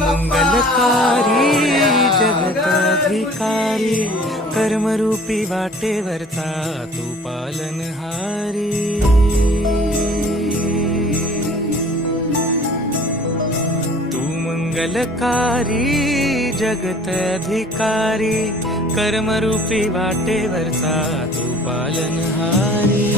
मंगलकारी जगताधिकारी कर्मरूपी वाटेवरचा तू पालनहारी. तू मंगलकारी जगताधिकारी कर्मरूपी वाटेवरचा तू पालनहारी.